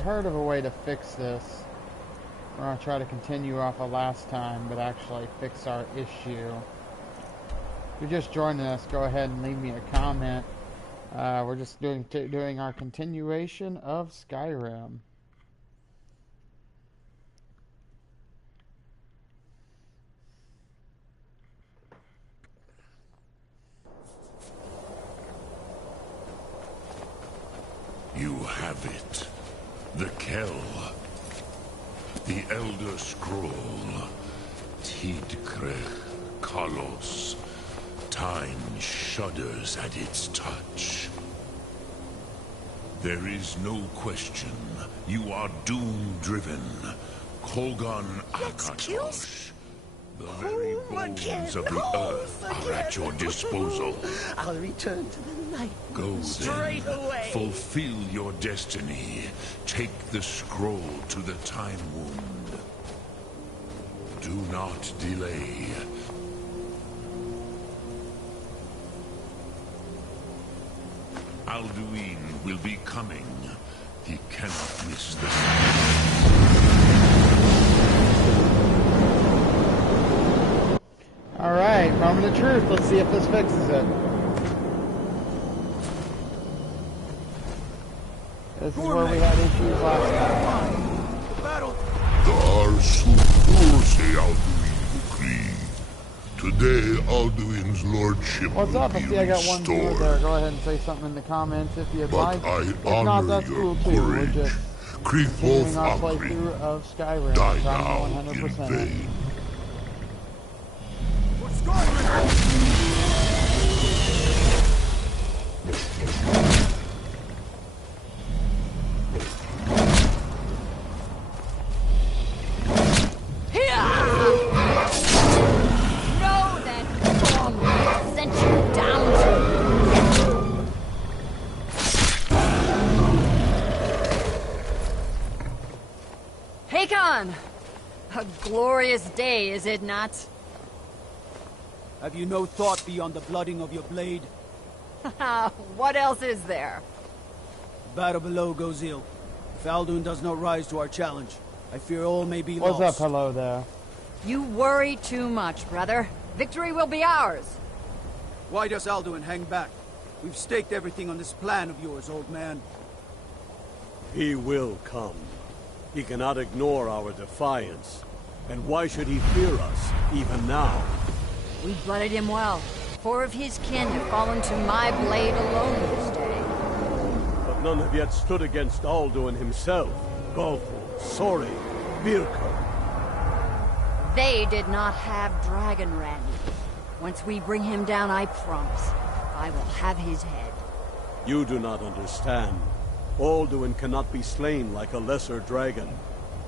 heard of a way to fix this. We're going to try to continue off of last time, but actually fix our issue. If you're just joining us, go ahead and leave me a comment. We're just doing our continuation of Skyrim. You have it. The Kell. The Elder Scroll. Tidkrech Kalos. Time shudders at its touch. There is no question. You are doom-driven. Kolgan Akatosh. The very bones of the earth are at your disposal. I'll return to the night. Go straight then. away. Fulfill your destiny. Take the scroll to the Time Wound. Do not delay. Alduin will be coming. He cannot miss the Alright, moment of truth. Let's see if this fixes it. This is where we had issues last time. The battle. Today, Alduin's lordship What's up? I will see I got one viewer there. Go ahead and say something in the comments if you'd like. If not, that's cool too. We're just continuing our playthrough of Skyrim. Die Trying now to in 100%. vain. What's going on? A glorious day, is it not? Have you no thought beyond the blooding of your blade? What else is there? The battle below goes ill. If Alduin does not rise to our challenge, I fear all may be lost. What's up, hello there? You worry too much, brother. Victory will be ours. Why does Alduin hang back? We've staked everything on this plan of yours, old man. He will come. He cannot ignore our defiance. And why should he fear us, even now? We blooded him well. 4 of his kin have fallen to my blade alone this day. But none have yet stood against Alduin himself. Golful, Sori, Birka. They did not have Dragonrend. Once we bring him down, I promise, I will have his head. You do not understand. Alduin cannot be slain like a lesser dragon.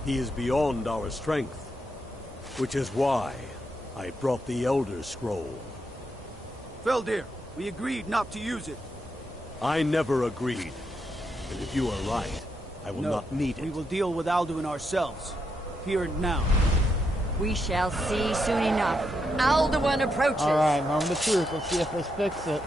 He is beyond our strength. Which is why I brought the Elder Scroll. Feldir, we agreed not to use it. I never agreed. And if you are right, I will not need it. We will deal with Alduin ourselves. Here and now. We shall see soon enough. Alduin approaches. Alright, moment of truth. Let's see if this fixes it.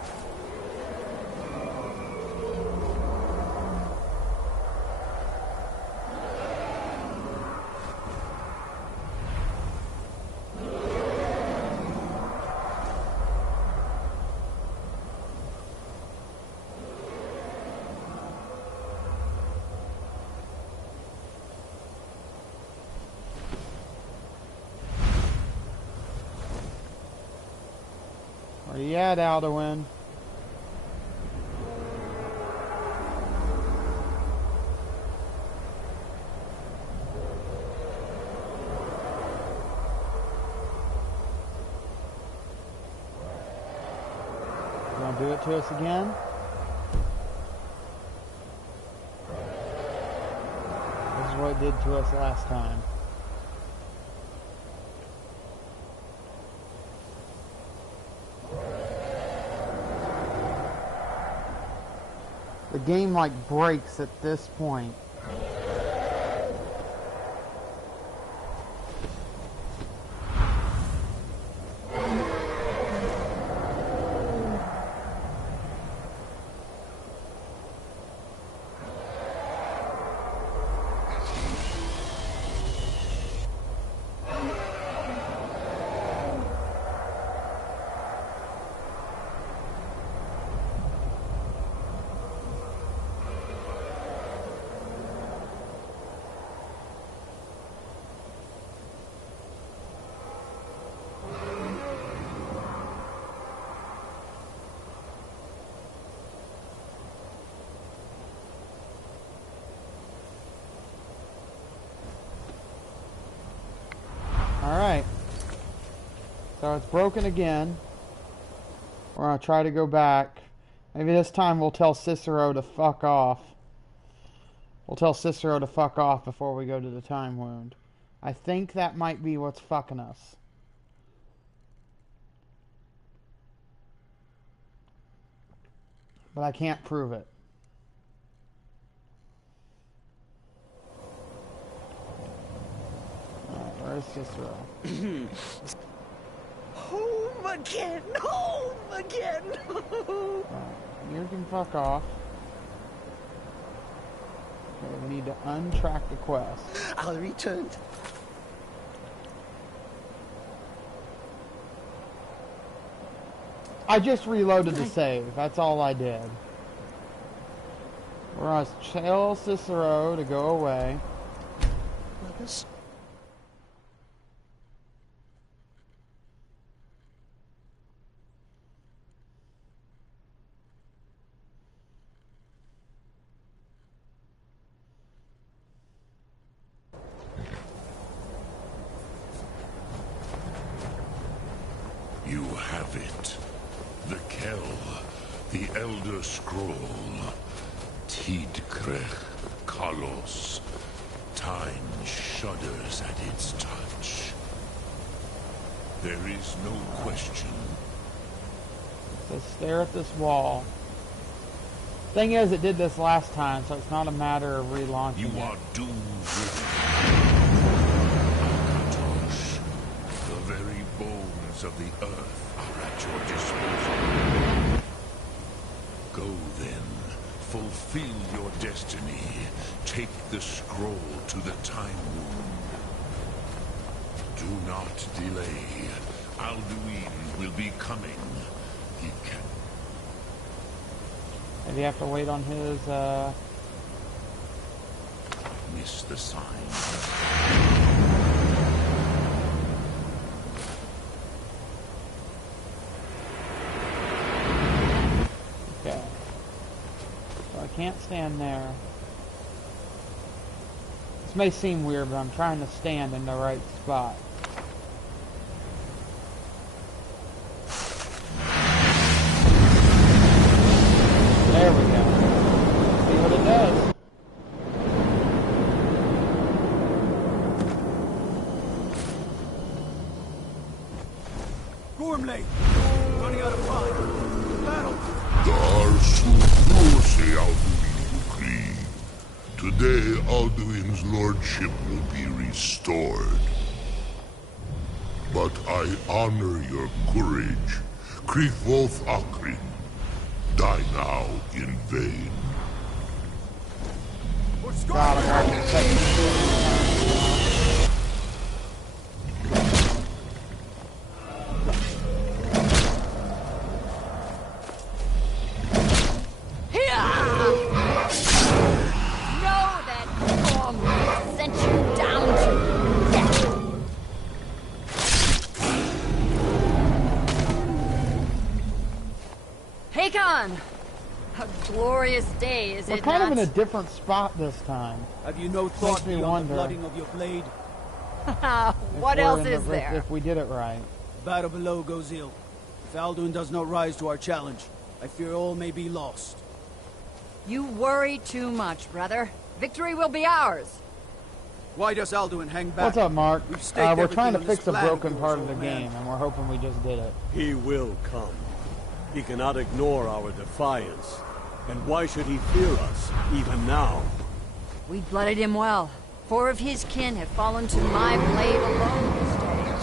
Where you at, Alduin? You gonna do it to us again? This is what it did to us last time. The game like breaks at this point. So it's broken again. We're gonna try to go back. Maybe this time we'll tell Cicero to fuck off. We'll tell Cicero to fuck off before we go to the time wound. I think that might be what's fucking us. But I can't prove it. Alright, where's Cicero? Home again! Home again! You can fuck off. Okay, we need to untrack the quest. I'll return. I just reloaded the save. That's all I did. We're gonna tell Cicero to go away. You have it. The Kell, the Elder Scroll. Tidkrech Kalos. Time shudders at its touch. There is no question. So stare at this wall. Thing is, it did this last time, so it's not a matter of relaunching You it. are doom-driven. Akatosh, the very bones of the earth are at your disposal. Go then, fulfill your destiny. Take the scroll to the time wound. Do not delay. Alduin will be coming. He can. Maybe you have to wait on his, Miss the sign. Okay. So I can't stand there. This may seem weird, but I'm trying to stand in the right spot. There we go. See what it does. Gormley! Running out of time. Battle! Today, Alduin's lordship will be restored. But I honor your courage. Krithwolf Akrin. Die now in vain. God, I'm watching second. Know that Gorm sent you down to death. Hakon! A glorious day, is We're it kind not? of in a different spot this time. Have you no thought Makes me beyond the wonder. blooding of your blade? What If we're else in is the- there? If we did it right. Battle below goes ill. If Alduin does not rise to our challenge, I fear all may be lost. You worry too much, brother. Victory will be ours. Why does Alduin hang back? What's up, Mark? We've staked We're trying to everything on this fix a plan of broken yours, part of the old man. game, and we're hoping we just did it. He will come. He cannot ignore our defiance. And why should he fear us, even now? We blooded him well. 4 of his kin have fallen to my blade alone this day.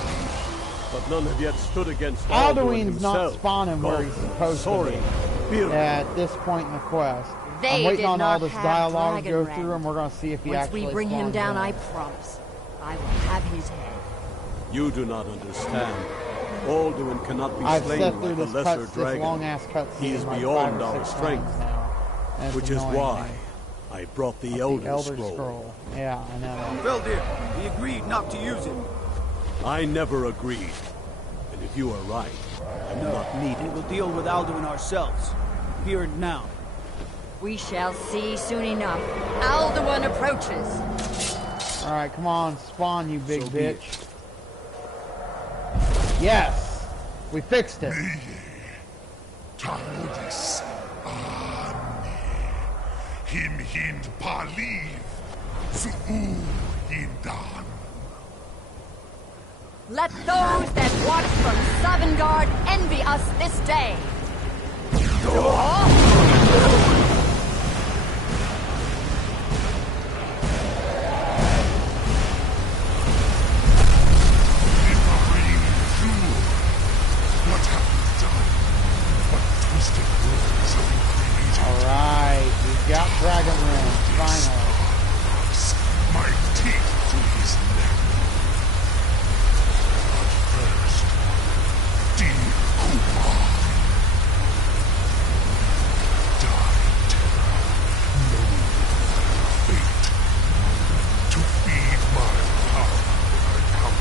But none have yet stood against Alduin Alduin's not himself. spawning where he's supposed Sorry, to fear. be at this point in the quest. They I'm waiting did on all not this have dialogue to go Dragon through, Ren. and we're going to see if he Once actually we bring him spawns down, in. I promise, I will have his head. You do not understand. Alduin cannot be I've slain sat through like a this, lesser this dragon. long-ass cutscene He is like beyond 5 or our 6 strength, times now, and it's which is annoying why me. I brought the The Elder, Elder Scroll. Scroll. Yeah, I know. Veldir, he agreed not to use it. I never agreed. And if you are right, I do not need We it. will deal with Alduin ourselves. Here and now. We shall see soon enough. Alduin approaches. Alright, come on, spawn, you big So be bitch. it. Yes! We fixed it. Taudis Ani Him Hind Paliv Zuu Hindan. Let those that watch from Sovngarde envy us this day. Alright, we got Dragon Rune, finally. My teeth to his neck. But first, dear Kumar, die terror, knowing your fate. To feed my power, I come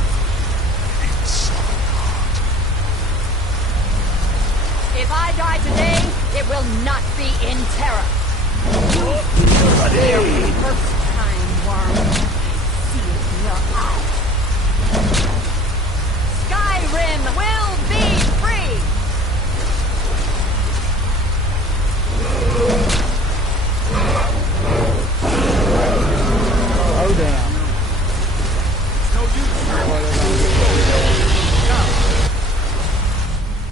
in Sovngarde. If I die today, it will not be in terror. First time, worm. See it in your eyes. Skyrim will be free! Oh damn.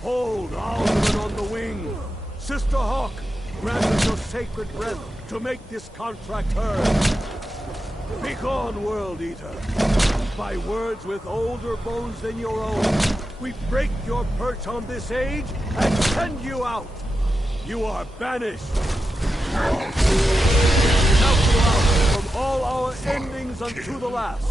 Hold Alderman on the wing. Sister Hawk, grant us your sacred breath to make this contract heard. Begone, World Eater. By words with older bones than your own, we break your perch on this age and send you out. You are banished. Out from all our endings unto the last.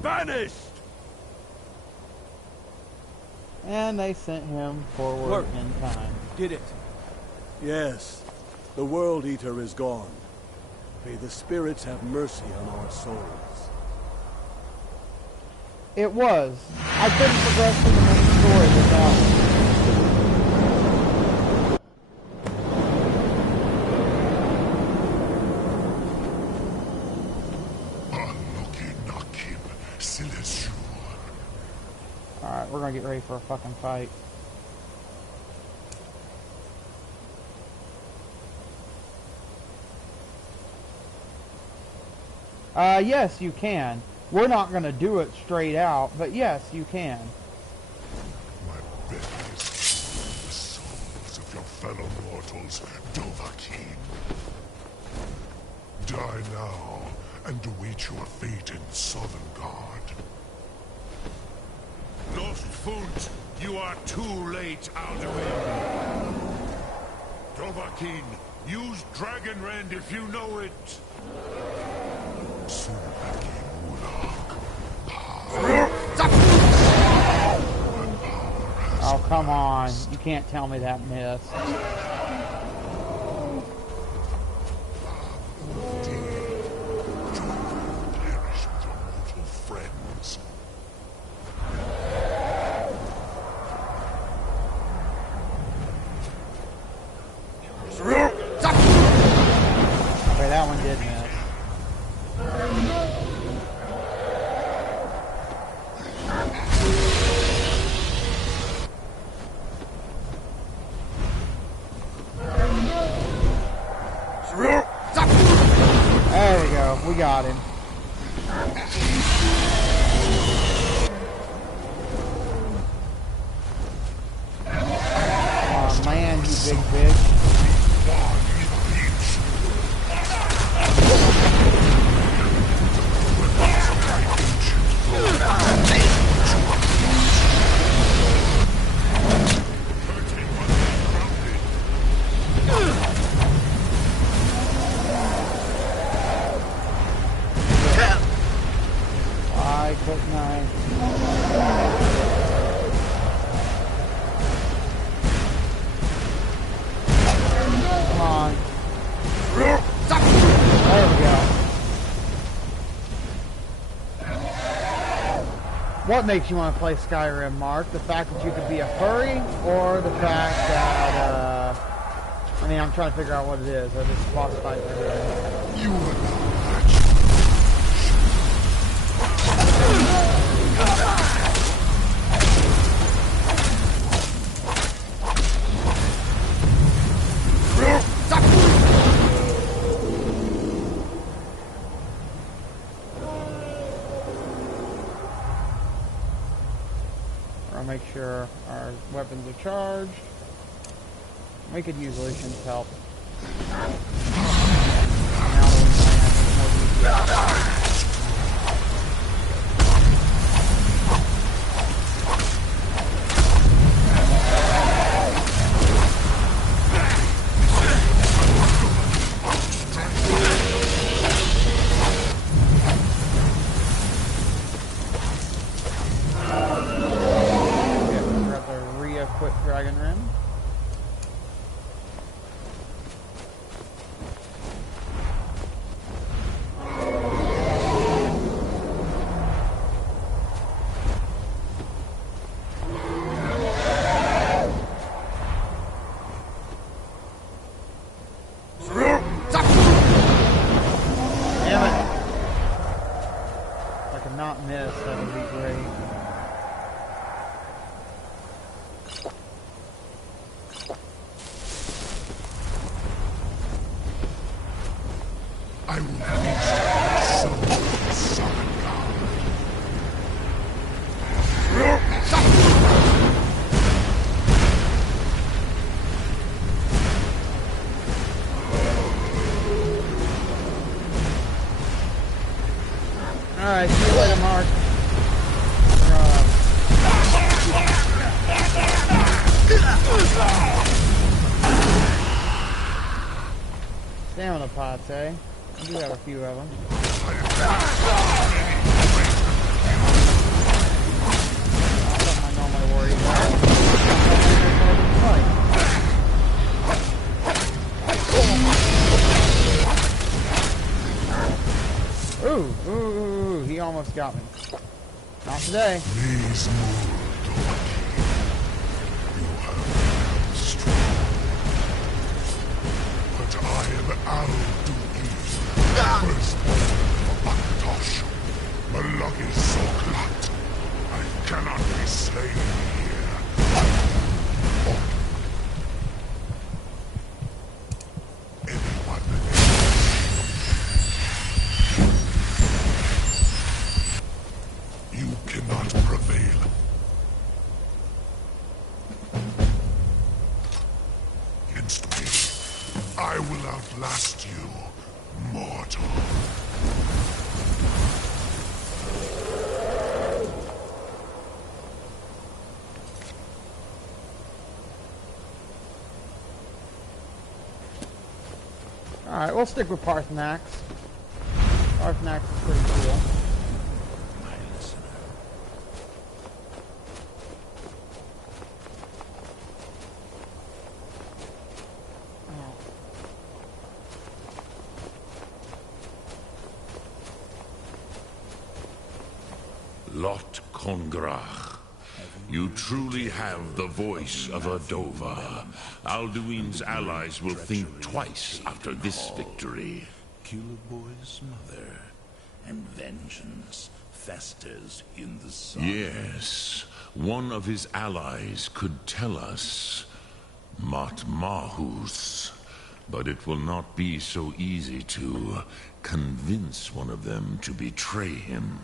Banished! And they sent him forward in time. Did it? Yes. The World Eater is gone. May the spirits have mercy on our souls. It was. I couldn't progress to the main story without it. Alright, we're gonna get ready for a fucking fight. Yes, you can. We're not gonna do it straight out, but yes, you can. My belly is full of the souls of your fellow mortals, Dovahkiin. Die now, and await your fate in Sovngarde. Lost Funt, you are too late, Alduin. Dovahkiin, use Dragonrend if you know it. Oh, come on. You can't tell me that missed. Perish with your mortal friends. Okay, that one did miss. There we go. We got him. Oh man, you big bitch. Why couldn't I? Come on. There we go. What makes you want to play Skyrim, Mark? The fact that you could be a furry, or the fact that, I mean, I'm trying to figure out what it is. I just boss fight. You are make sure our weapons are charged. We could use Lucian's help. Now that we land, there's more detail. Dragon Rim. Damn it! If I could not miss, that would be great. I will feast so summon God. Alright, see you later, Mark. Stamina pots, eh? I do have a few of them. Something I normally worry about. Ooh, he almost got me. Not today. Please move, Donkey. You have become strong. But I am Al-Duin, firstborn of Akatosh, Malagi Soklat. I cannot be slain here. Anyone you cannot prevail. Against me, I will outlast you, mortal. Alright, we'll stick with Parthenax. Parthenax is pretty cool. My listener. Lot Kongrach. You truly have the voice of a Dova. Alduin's allies will think twice after this victory. Killboy's mother, and vengeance festers in the sun. Yes, one of his allies could tell us. Matmahus. But it will not be so easy to convince one of them to betray him.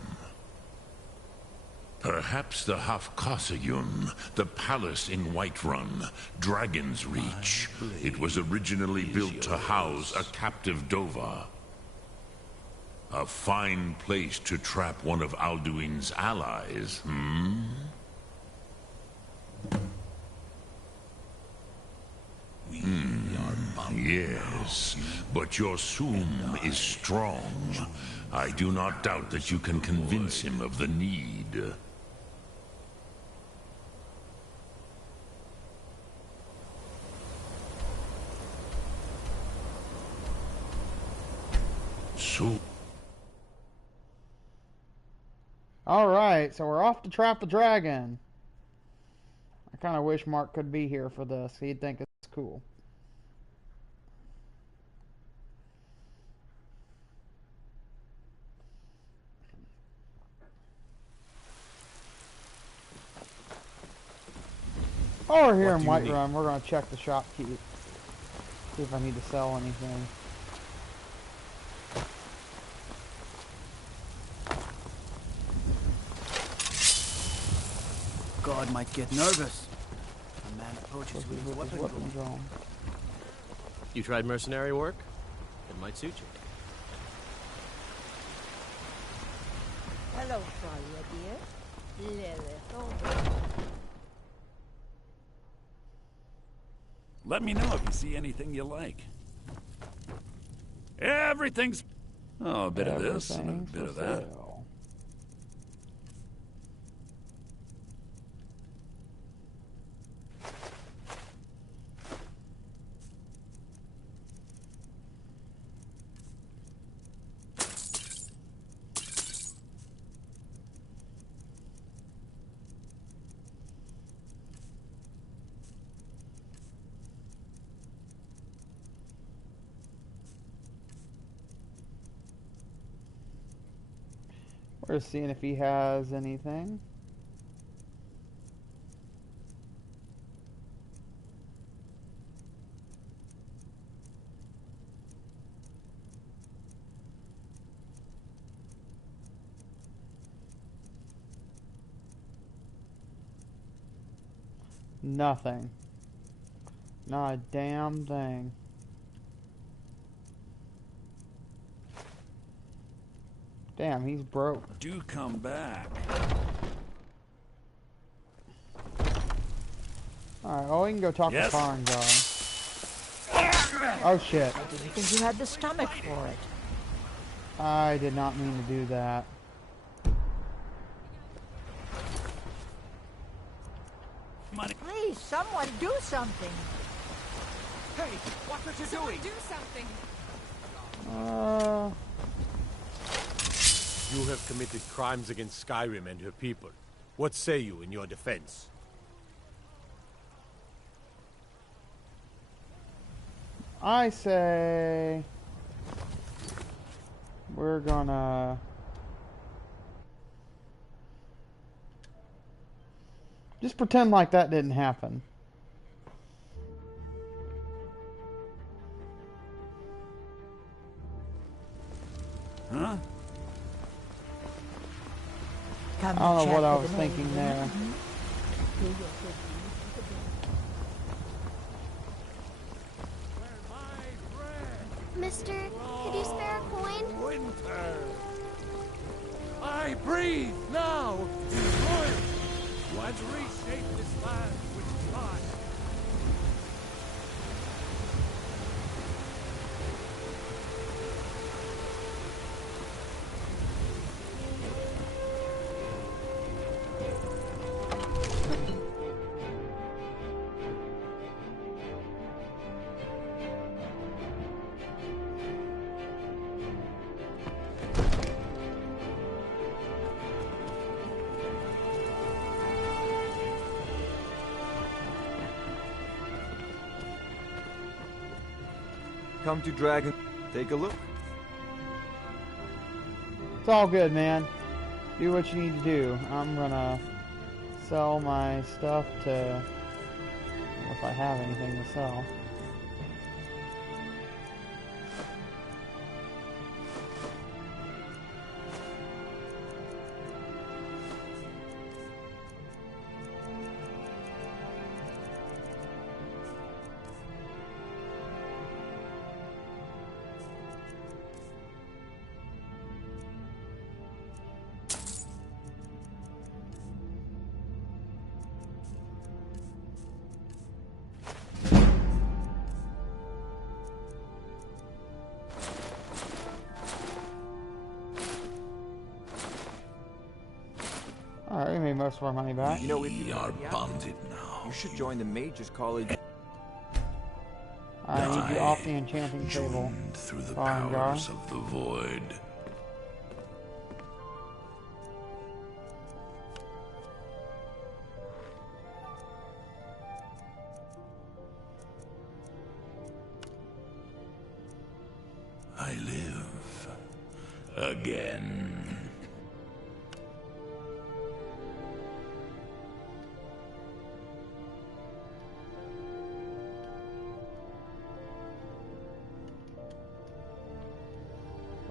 Perhaps the Hafkasayun, the palace in Whiterun, Dragon's Reach. It was originally built to house a captive Dova. A fine place to trap one of Alduin's allies, hmm? Yes, but your Sum is strong. I do not doubt that you can convince him of the need. So... Alright, so we're off to trap the dragon. I kind of wish Mark could be here for this. He'd think it's cool. While we're here in Whiterun, we're going to check the shopkeep. See if I need to sell anything. God might get nervous. A man approaches with his weapon drawn. You tried mercenary work? It might suit you. Hello, Talia, dear. Lilith, Let me know if you see anything you like. Everything's... Oh, a bit of this and a bit of that. We're seeing if he has anything. Nothing. Not a damn thing. Damn, he's broke. Do come back. Alright, well, we can go talk to Farengar. Oh shit. I didn't think you had the stomach for it. I did not mean to do that. Money. Please, someone do something. Hey, what are you doing? Do something. You have committed crimes against Skyrim and her people. What say you in your defense? I say we're gonna just pretend like that didn't happen. Huh? I don't know what I was thinking there. Mister, could you spare a coin? Winter! I breathe now! Destroy! Let's reshape this land with blood! Come to Dragon. Take a look. It's all good, man. Do what you need to do. I'm gonna sell my stuff to... if I have anything to sell. Alright, we made most of our money back. You know, if you are bonded now. you should join the Mages College. I need you off the enchanting table. Joined through the Farengar. powers of the void. I live again.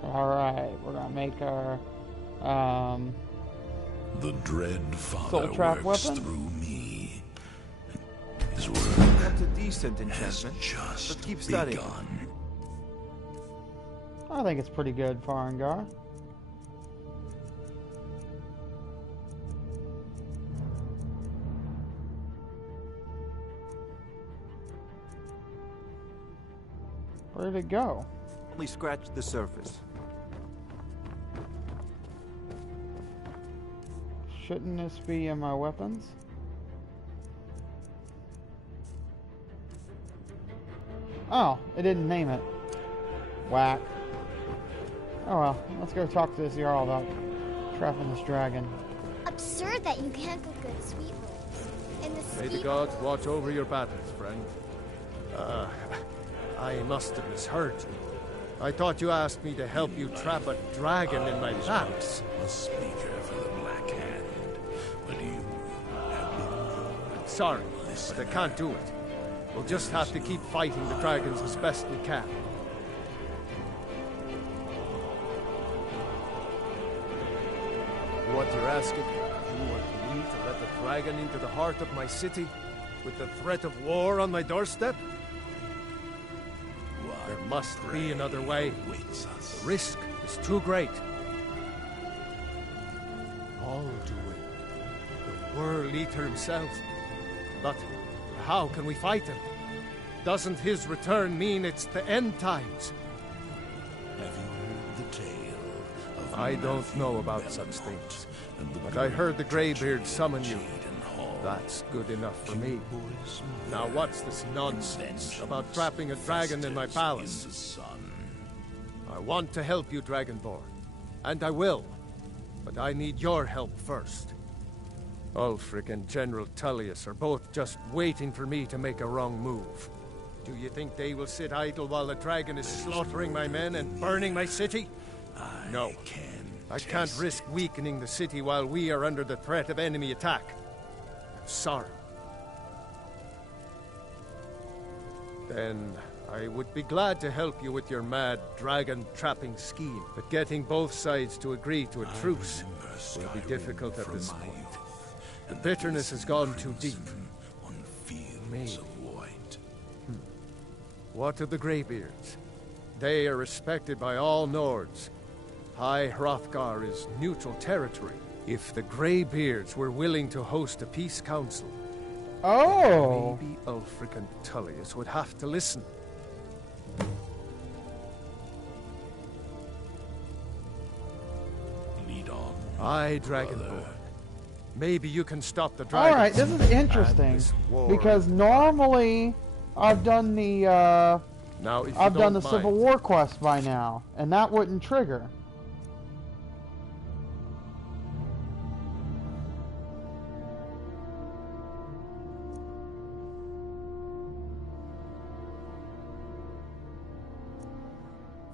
Alright, we're gonna make our The dread Soul Father trap works weapon? through me. His work That's a decent has enchantment. just But keep studying. begun. I think it's pretty good, Farengar. Where did it go? Only scratched the surface. Shouldn't this be in my weapons? Oh, it didn't name it. Whack. Oh well, let's go talk to this Jarl about trapping this dragon. Absurd that you can't cook good sweet rolls. In the May the steep- gods watch over your battles, friend. I must have misheard you. I thought you asked me to help you trap a dragon in my palace. A speaker for the Black Hand, but you have been Sorry, but I can't do it. We'll just have to keep fighting the dragons as best we can. What you're asking? You want me to let the dragon into the heart of my city? With the threat of war on my doorstep? There must be another way. waits us. The risk is too great. All doing the World Eater himself. But how can we fight him? Doesn't his return mean it's the end times? Have you heard the tale of I don't Matthew know about Bellamont such things, and the but I heard the Greybeard treachery summon of you. Jaden Hall? That's good enough for me. Boys Now what's this nonsense about trapping a dragon in my festers palace? in the sun. I want to help you, Dragonborn. And I will. But I need your help first. Ulfric and General Tullius are both just waiting for me to make a wrong move. Do you think they will sit idle while the dragon is slaughtering my men and burning my city? No. I can't risk weakening the city while we are under the threat of enemy attack. I'm sorry. Then I would be glad to help you with your mad dragon-trapping scheme, but getting both sides to agree to a truce will be difficult at this point. The bitterness has gone too deep. On fields Maybe. of white. What of the Greybeards? They are respected by all Nords. High Hrothgar is neutral territory. If the Greybeards were willing to host a peace council, Oh! maybe Ulfric and Tullius would have to listen. Lead on. Aye, Dragonborn. Maybe you can stop the dragons. Alright, this is interesting. and this war. Because normally I've done the Now, if you I've done don't the Civil mind, War quest by now, and that wouldn't trigger.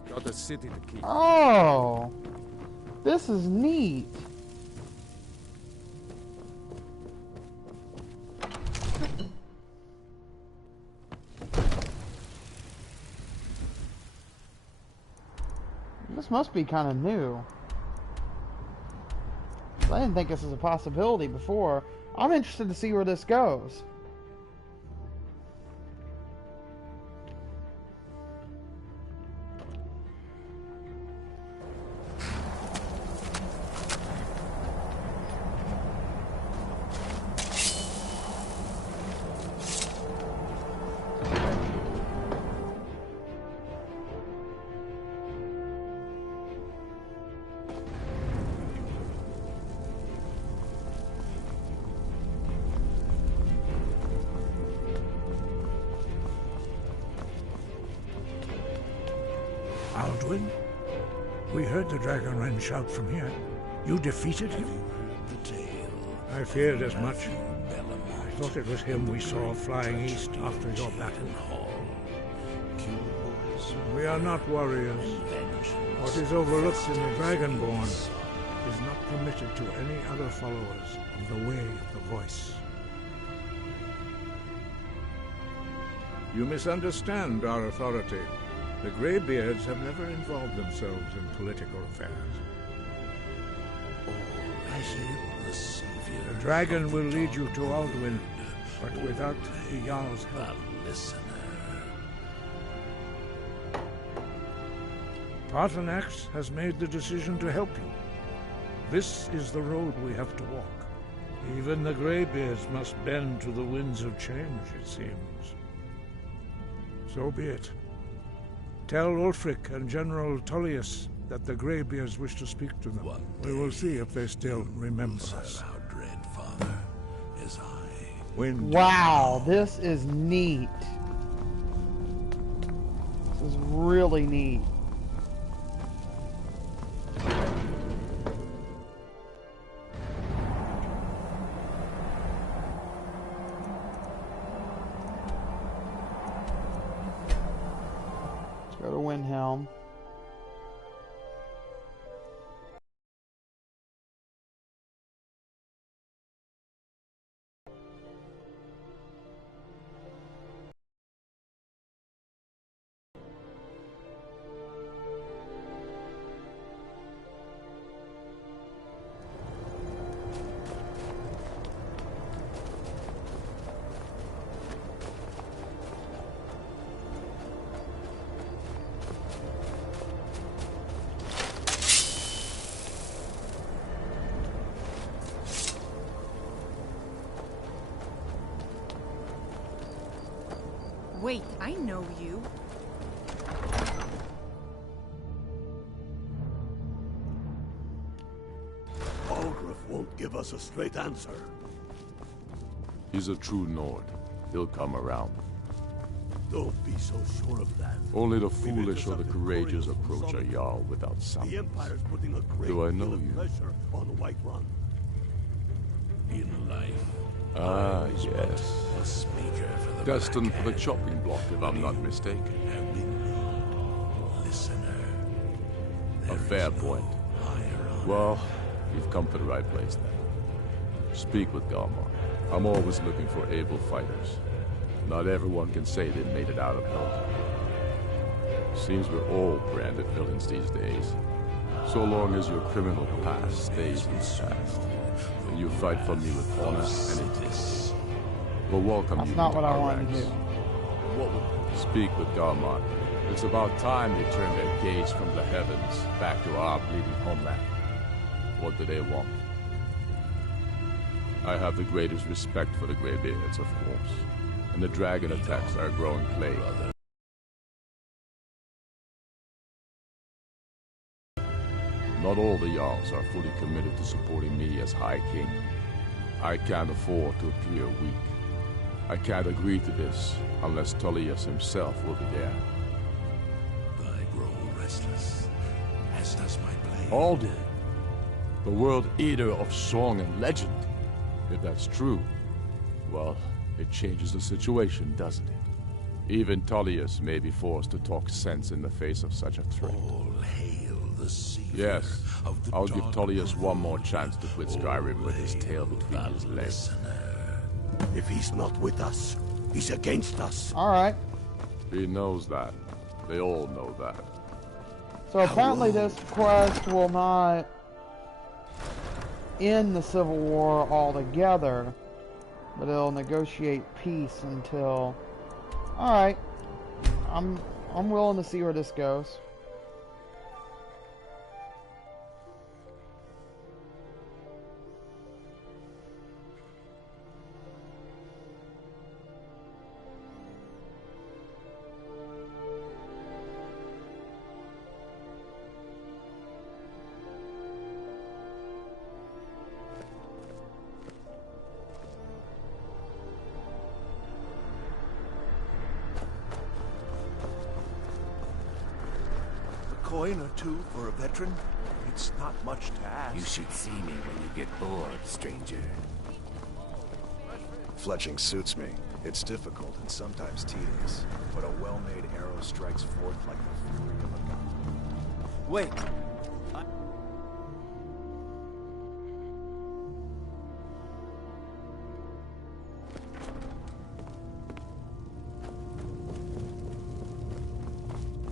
got a city to keep. Oh! This is neat. This must be kind of new. I didn't think this was a possibility before. I'm interested to see where this goes. Alduin? We heard the Dragonren shout from here. You defeated him? The tale. I feared as much. Bellamont. I thought it was him we saw flying east after your battle. Hall. Kill boys. We are not warriors. Vengeance. What is overlooked in the Dragonborn is not permitted to any other followers of the way of the voice. You misunderstand our authority. The Greybeards have never involved themselves in political affairs. All I see. The dragon will lead you to Alduin, but without the Jarl's help. Paarthurnax has made the decision to help you. This is the road we have to walk. Even the Greybeards must bend to the winds of change, it seems. So be it. Tell Ulfric and General Tullius that the Greybeards wish to speak to them. We will see if they still remember us. Wow, this is neat. This is really neat. Let's go to Windhelm. Wait, I know you. Aldrich won't give us a straight answer. He's a true Nord. He'll come around. Don't be so sure of that. Only the foolish or the courageous approach a Jarl without summons. The Empire's putting a great Do I know deal of you? pressure on Whiterun. In life, Ah, yes. a speaker for the Destined for the chopping block, if I'm not mistaken. listener. A fair point. Well, you've come to the right place then. Speak with Galmar. I'm always looking for able fighters. Not everyone can say they made it out of Helgen. Seems we're all branded villains these days. So long as your criminal past stays in the past, and you fight for me with honor and integrity. We'll welcome you. That's not what I our wanted to ranks. do. Speak with Galmar. It's about time they turned their gaze from the heavens back to our bleeding homeland. What do they want? I have the greatest respect for the Greybeards, of course, and the dragon attacks are a growing plague. Not all the Jarls are fully committed to supporting me as High King. I can't afford to appear weak. I can't agree to this unless Tullius himself will be there. I grow restless, as does my blade. Alden, the world eater of song and legend. If that's true, well, it changes the situation, doesn't it? Even Tullius may be forced to talk sense in the face of such a threat. All hail the savior. Yes, of the I'll give dark Tullius one more chance to quit Skyrim with his tail between his legs. If he's not with us, he's against us. Alright. He knows that. They all know that. So apparently this quest will not end the Civil War altogether, but it'll negotiate peace until... Alright. I'm willing to see where this goes. Coin or two for a veteran? It's not much to ask. You should see me when you get bored, stranger. Fletching suits me. It's difficult and sometimes tedious, but a well-made arrow strikes forth like the fury of a gun. Wait.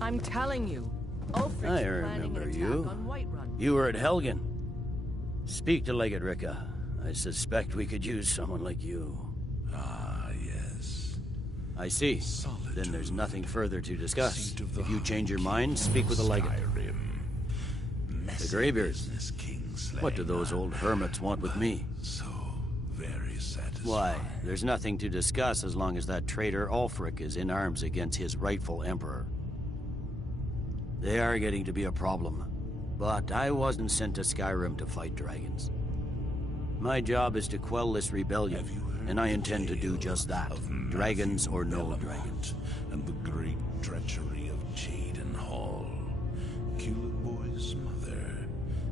I'm telling you, Ulfric's I planning an remember attack you. on Whiterun. You were at Helgen. Speak to Legate Ricka. I suspect we could use someone like you. Ah, yes. I see. Then there's nothing further to discuss. If you change your mind, speak with the Legate. The Greybeards. What do those old hermits want with me? So very satisfying. Why, there's nothing to discuss as long as that traitor Ulfric is in arms against his rightful emperor. They are getting to be a problem. But I wasn't sent to Skyrim to fight dragons. My job is to quell this rebellion, and I intend to do just that. Dragons or no dragons. And the great treachery of Jaden Hall. Culebor's mother.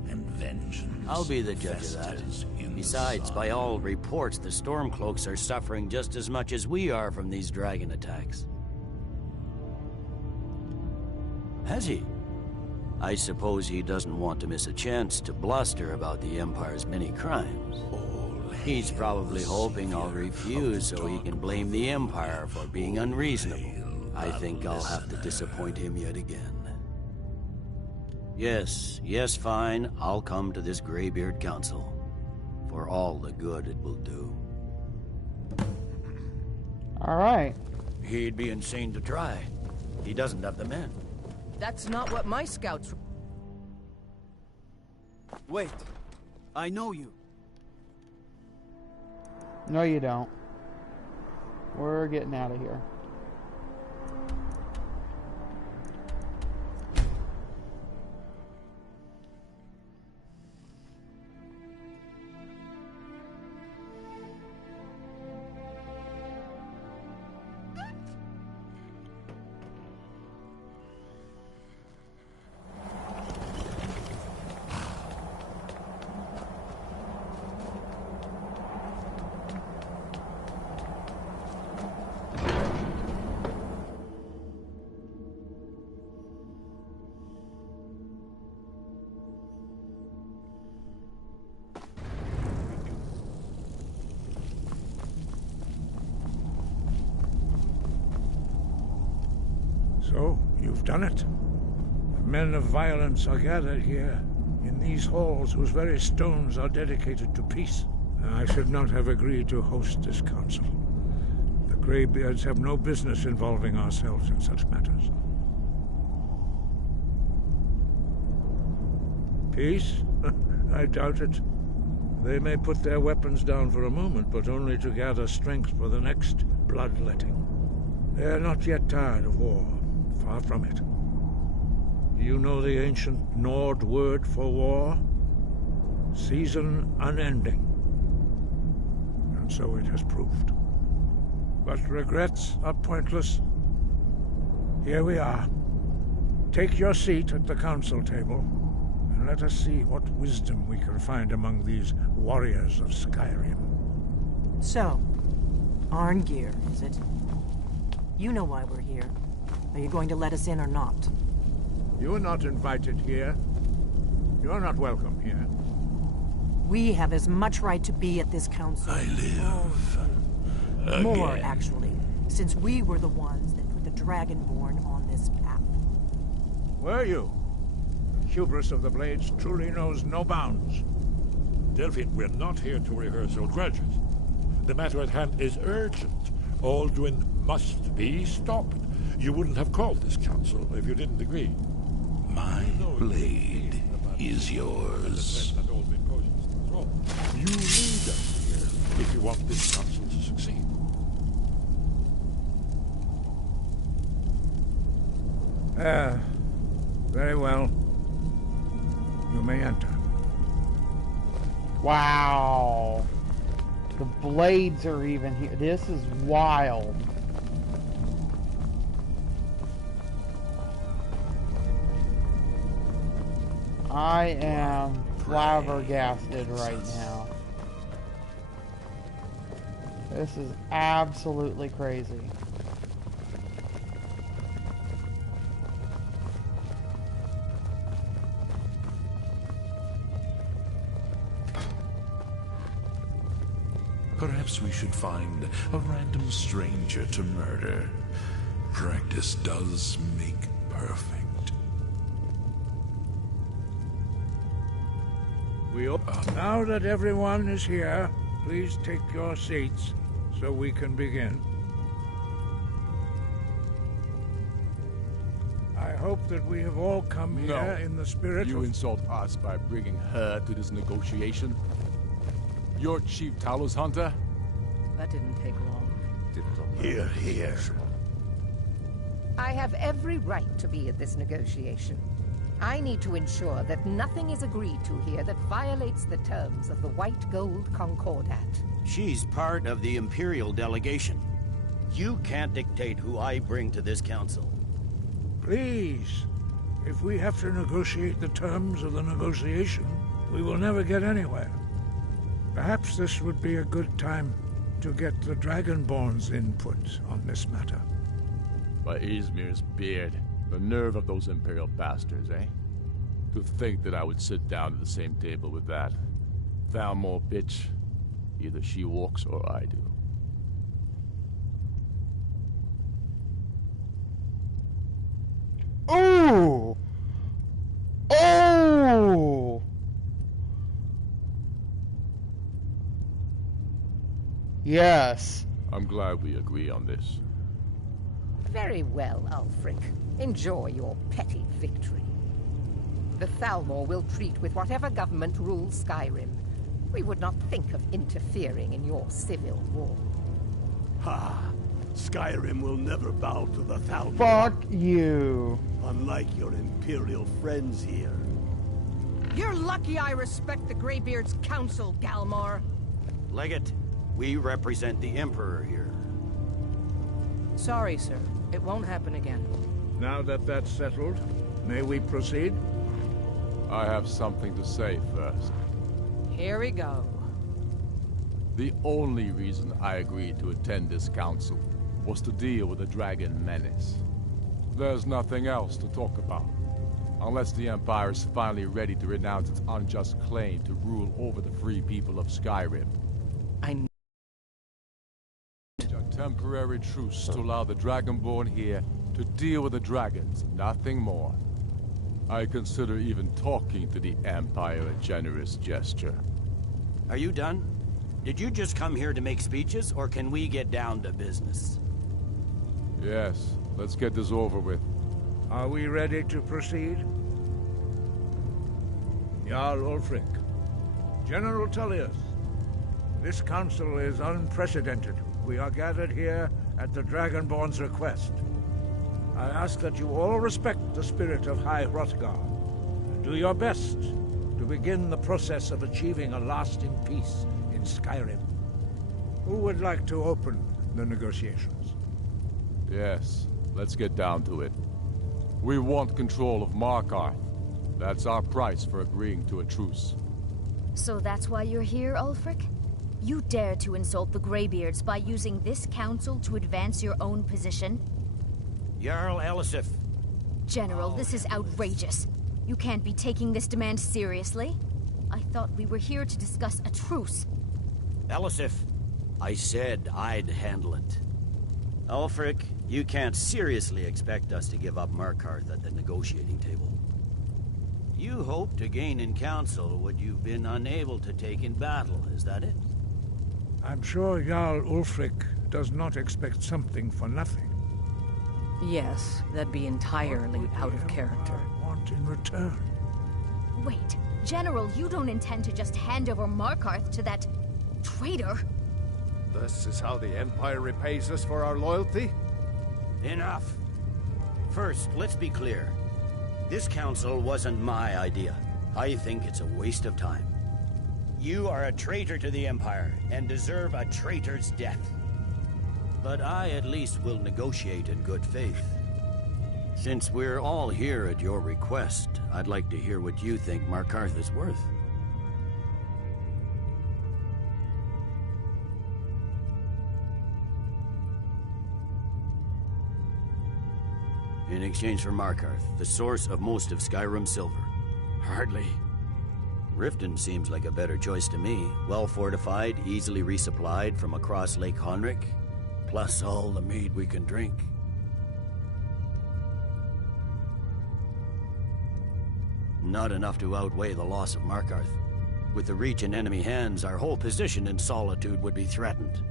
And vengeance. I'll be the judge of that. Besides, by all reports, the Stormcloaks are suffering just as much as we are from these dragon attacks. Has he? I suppose he doesn't want to miss a chance to bluster about the Empire's many crimes. He's probably hoping I'll refuse so he can blame the Empire for being unreasonable. I think I'll have to disappoint him yet again. Yes, fine. I'll come to this Greybeard Council. For all the good it will do. Alright. He'd be insane to try. He doesn't have the men. That's not what my scouts... Wait. I know you. No, you don't. We're getting out of here. So, you've done it. Men of violence are gathered here, in these halls whose very stones are dedicated to peace. I should not have agreed to host this council. The Greybeards have no business involving ourselves in such matters. Peace? I doubt it. They may put their weapons down for a moment, but only to gather strength for the next bloodletting. They are not yet tired of war. Far from it. You know the ancient Nord word for war? Season unending. And so it has proved. But regrets are pointless. Here we are. Take your seat at the council table, and let us see what wisdom we can find among these warriors of Skyrim. So, Arngeir, is it? You know why we're here. Are you going to let us in or not? You are not invited here. You are not welcome here. We have as much right to be at this council. I live again. More, actually, since we were the ones that put the Dragonborn on this path. Were you? The hubris of the Blades truly knows no bounds. Delphine, we're not here to rehearse old grudges. The matter at hand is urgent. Alduin must be stopped. You wouldn't have called this council if you didn't agree. My blade is yours. You need us here if you want this council to succeed. Very well. You may enter. Wow. The blades are even here. This is wild. I am flabbergasted right now. This is absolutely crazy. Perhaps we should find a random stranger to murder. Practice does make perfect. Now that everyone is here, please take your seats so we can begin. I hope that we have all come here in the spirit You of... insult us by bringing her to this negotiation? You're Chief Talos Hunter? That didn't take long. Here, here. I have every right to be at this negotiation. I need to ensure that nothing is agreed to here that violates the terms of the White Gold Concordat. She's part of the Imperial delegation. You can't dictate who I bring to this council. Please, if we have to negotiate the terms of the negotiation, we will never get anywhere. Perhaps this would be a good time to get the Dragonborn's input on this matter. By Izmir's beard, the nerve of those Imperial bastards, eh? To think that I would sit down at the same table with that. Thalmor bitch. Either she walks or I do. Ooh! Oh! Yes. I'm glad we agree on this. Very well, Ulfric. Enjoy your petty victory. The Thalmor will treat with whatever government rules Skyrim. We would not think of interfering in your civil war. Ha! Skyrim will never bow to the Thalmor. Fuck you. Unlike your Imperial friends here. You're lucky I respect the Greybeard's counsel, Galmar. Legate, we represent the Emperor here. Sorry, sir. It won't happen again. Now that that's settled, may we proceed? I have something to say first. Here we go. The only reason I agreed to attend this council was to deal with the dragon menace. There's nothing else to talk about. Unless the Empire is finally ready to renounce its unjust claim to rule over the free people of Skyrim. A temporary truce to allow the Dragonborn here to deal with the dragons, nothing more. I consider even talking to the Empire a generous gesture. Are you done? Did you just come here to make speeches, or can we get down to business? Yes, let's get this over with. Are we ready to proceed? Jarl Ulfric, General Tullius, this council is unprecedented. We are gathered here at the Dragonborn's request. I ask that you all respect the spirit of High Hrothgar, and do your best to begin the process of achieving a lasting peace in Skyrim. Who would like to open the negotiations? Yes, let's get down to it. We want control of Markarth. That's our price for agreeing to a truce. So that's why you're here, Ulfric? You dare to insult the Greybeards by using this council to advance your own position? Jarl Elisif. General, this is outrageous. You can't be taking this demand seriously. I thought we were here to discuss a truce. Elisif, I said I'd handle it. Ulfric, you can't seriously expect us to give up Markarth at the negotiating table. You hope to gain in council what you've been unable to take in battle, is that it? I'm sure Jarl Ulfric does not expect something for nothing. Yes, that'd be entirely out of character. Want in return? Wait, General, you don't intend to just hand over Markarth to that traitor? This is how the Empire repays us for our loyalty? Enough. First, let's be clear. This council wasn't my idea. I think it's a waste of time. You are a traitor to the Empire, and deserve a traitor's death. But I at least will negotiate in good faith. Since we're all here at your request, I'd like to hear what you think Markarth is worth. In exchange for Markarth, the source of most of Skyrim's silver. Hardly. Riften seems like a better choice to me. Well fortified, easily resupplied from across Lake Honric, plus all the mead we can drink. Not enough to outweigh the loss of Markarth. With the Reach in enemy hands, our whole position in Solitude would be threatened.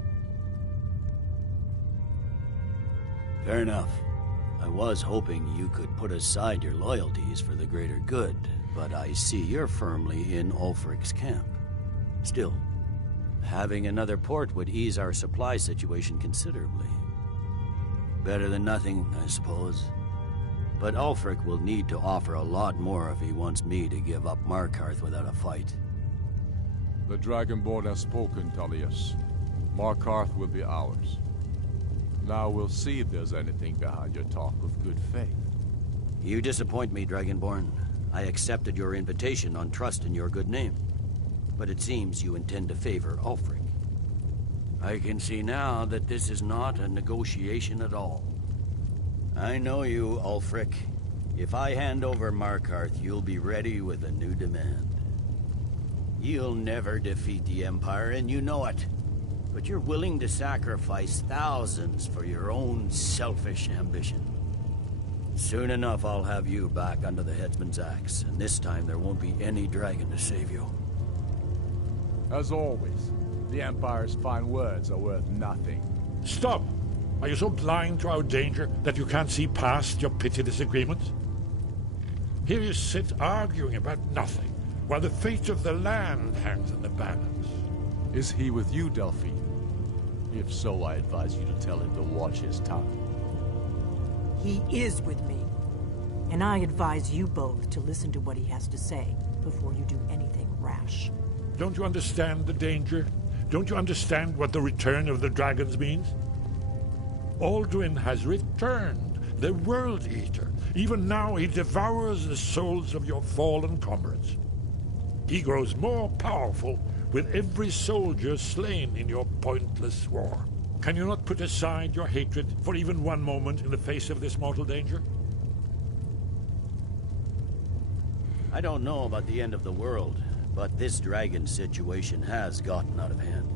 Fair enough. I was hoping you could put aside your loyalties for the greater good, but I see you're firmly in Ulfric's camp. Still, having another port would ease our supply situation considerably. Better than nothing, I suppose. But Ulfric will need to offer a lot more if he wants me to give up Markarth without a fight. The Dragonborn has spoken, Tullius. Markarth will be ours. Now we'll see if there's anything behind your talk of good faith. You disappoint me, Dragonborn. I accepted your invitation on trust in your good name. But it seems you intend to favor Ulfric. I can see now that this is not a negotiation at all. I know you, Ulfric. If I hand over Markarth, you'll be ready with a new demand. You'll never defeat the Empire, and you know it. But you're willing to sacrifice thousands for your own selfish ambition. Soon enough, I'll have you back under the headsman's axe, and this time there won't be any dragon to save you. As always, the Empire's fine words are worth nothing. Stop! Are you so blind to our danger that you can't see past your petty disagreements? Here you sit arguing about nothing, while the fate of the land hangs in the balance. Is he with you, Delphine? If so, I advise you to tell him to watch his tongue. He is with me. And I advise you both to listen to what he has to say before you do anything rash. Don't you understand the danger? Don't you understand what the return of the dragons means? Alduin has returned, the World Eater. Even now he devours the souls of your fallen comrades. He grows more powerful with every soldier slain in your pointless war. Can you not put aside your hatred for even one moment in the face of this mortal danger? I don't know about the end of the world, but this dragon situation has gotten out of hand.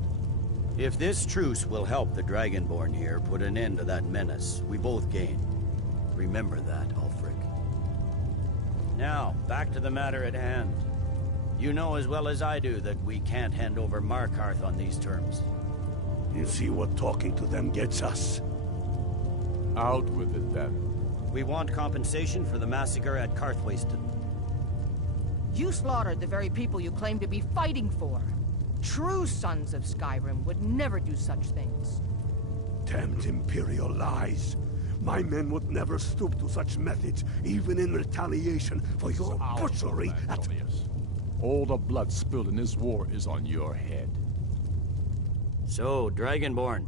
If this truce will help the Dragonborn here put an end to that menace, we both gain. Remember that, Ulfric. Now, back to the matter at hand. You know as well as I do that we can't hand over Markarth on these terms. You see what talking to them gets us? Out with it, then. We want compensation for the massacre at Karthwasten. You slaughtered the very people you claim to be fighting for. True sons of Skyrim would never do such things. Damned Imperial lies. My men would never stoop to such methods, even in retaliation for your butchery at... All the blood spilled in this war is on your head. So, Dragonborn,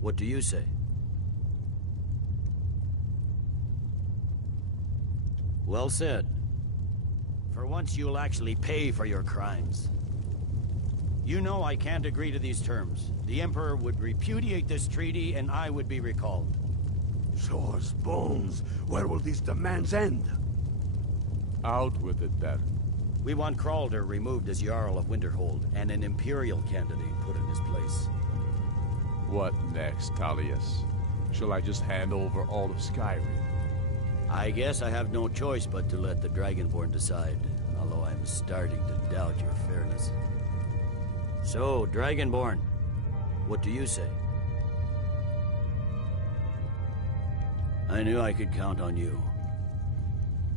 what do you say? Well said. For once you'll actually pay for your crimes. You know I can't agree to these terms. The Emperor would repudiate this treaty and I would be recalled. Shores, bones, where will these demands end? Out with it, then. We want Kralder removed as Jarl of Winterhold and an Imperial candidate put in his place. What next, Tullius? Shall I just hand over all of Skyrim? I guess I have no choice but to let the Dragonborn decide, although I'm starting to doubt your fairness. So, Dragonborn, what do you say? I knew I could count on you.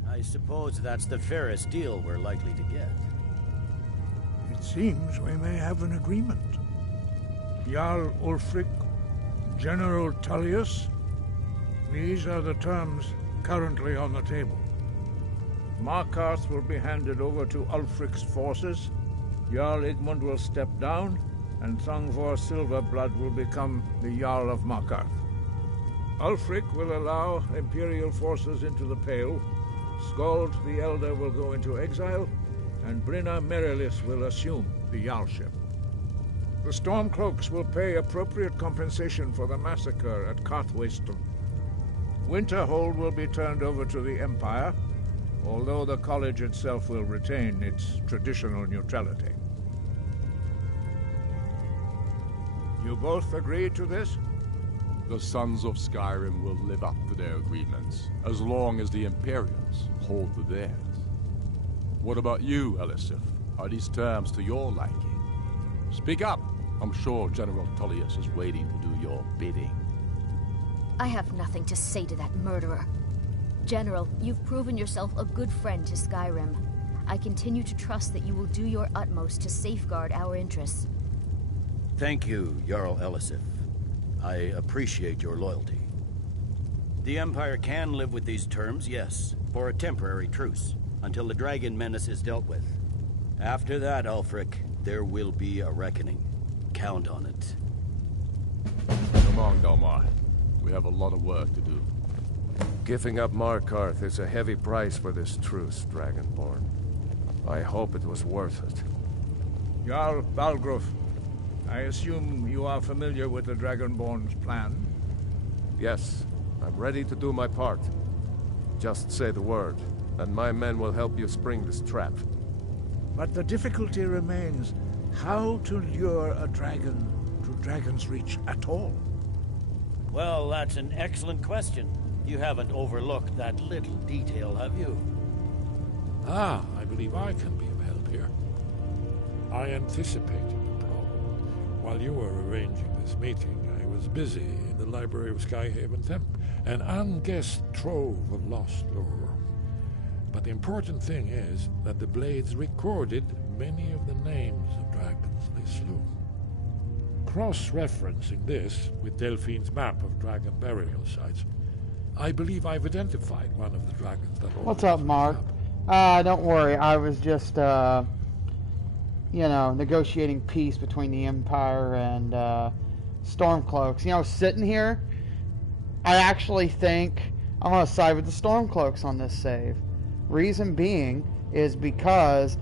I suppose that's the fairest deal we're likely to get. It seems we may have an agreement. Jarl Ulfric, General Tullius, these are the terms currently on the table. Markarth will be handed over to Ulfric's forces, Jarl Igmund will step down, and Thungvor Silverblood will become the Jarl of Markarth. Ulfric will allow Imperial forces into the Pale, Skald the Elder will go into exile, and Brynna Merilis will assume the Jarlship. The Stormcloaks will pay appropriate compensation for the massacre at Karthwasten. Winterhold will be turned over to the Empire, although the college itself will retain its traditional neutrality. You both agree to this? The Sons of Skyrim will live up to their agreements, as long as the Imperials hold to theirs. What about you, Elisif? Are these terms to your liking? Speak up. I'm sure General Tullius is waiting to do your bidding. I have nothing to say to that murderer. General, you've proven yourself a good friend to Skyrim. I continue to trust that you will do your utmost to safeguard our interests. Thank you, Jarl Elisif. I appreciate your loyalty. The Empire can live with these terms, yes, for a temporary truce, until the dragon menace is dealt with. After that, Ulfric, there will be a reckoning. Count on it. Come on, Galmar. We have a lot of work to do. Giving up Markarth is a heavy price for this truce, Dragonborn. I hope it was worth it. Jarl Balgruf, I assume you are familiar with the Dragonborn's plan? Yes, I'm ready to do my part. Just say the word, and my men will help you spring this trap. But the difficulty remains how to lure a dragon to Dragon's Reach at all. Well, that's an excellent question. You haven't overlooked that little detail, have you? Ah, I believe I can be of help here. I anticipated the problem. While you were arranging this meeting, I was busy in the library of Skyhaven Temp, an unguessed trove of lost lore. But the important thing is that the Blades recorded many of the names of dragons they slew. Cross-referencing this with Delphine's map of dragon burial sites, I believe I've identified one of the dragons that... What's up, Mark? Don't worry, I was just, negotiating peace between the Empire and, Stormcloaks. You know, sitting here, I actually think I'm going to side with the Stormcloaks on this save. Reason being is because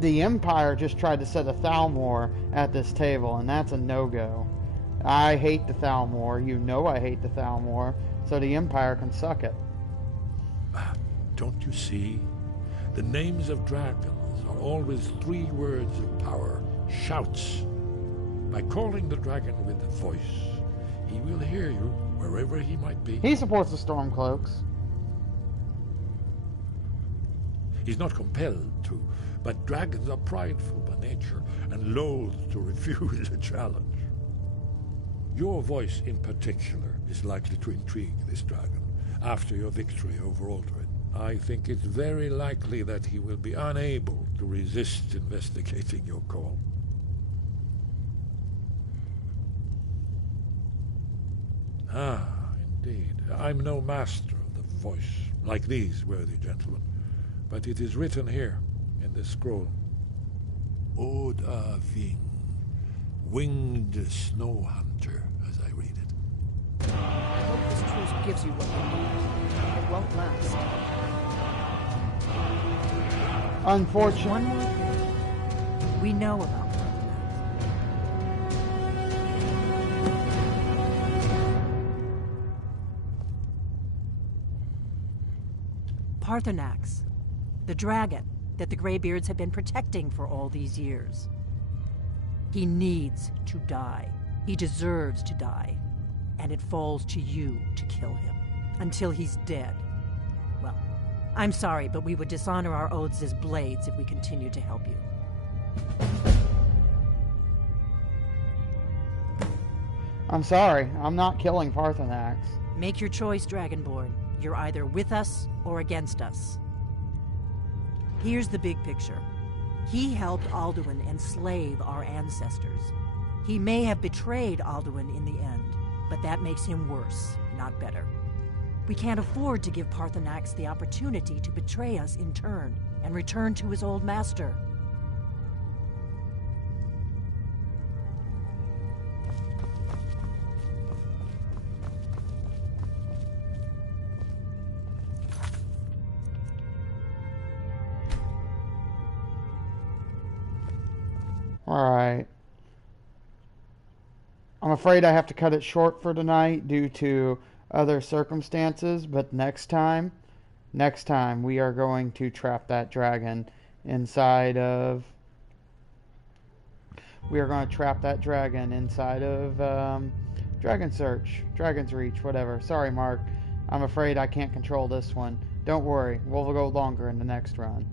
the Empire just tried to set a Thalmor at this table, and that's a no-go. I hate the Thalmor. You know I hate the Thalmor, so the Empire can suck it. Don't you see? The names of dragons are always 3 words of power, shouts. By calling the dragon with a voice, he will hear you wherever he might be. He supports the Stormcloaks. He's not compelled to, but dragons are prideful by nature and loath to refuse a challenge. Your voice in particular is likely to intrigue this dragon after your victory over Aldred. I think it's very likely that he will be unable to resist investigating your call. Ah, indeed. I'm no master of the voice, like these worthy gentlemen, but it is written here in this scroll. Oda Ving, winged snow hunter, as I read it. I hope this truce gives you what you need. It won't last. Unfortunately. One more thing. We know about Parthenax, the dragon that the Greybeards have been protecting for all these years. He needs to die. He deserves to die. And it falls to you to kill him. Until he's dead. Well, I'm sorry, but we would dishonor our oaths as Blades if we continue to help you. I'm sorry, I'm not killing Parthenax. Make your choice, Dragonborn. You're either with us or against us. Here's the big picture. He helped Alduin enslave our ancestors. He may have betrayed Alduin in the end, but that makes him worse, not better. We can't afford to give Parthenax the opportunity to betray us in turn and return to his old master. Alright. I'm afraid I have to cut it short for tonight due to other circumstances, but next time we are going to trap that dragon inside of... Dragon Search, Dragon's Reach, whatever. Sorry, Mark. I'm afraid I can't control this one. Don't worry, we'll go longer in the next run.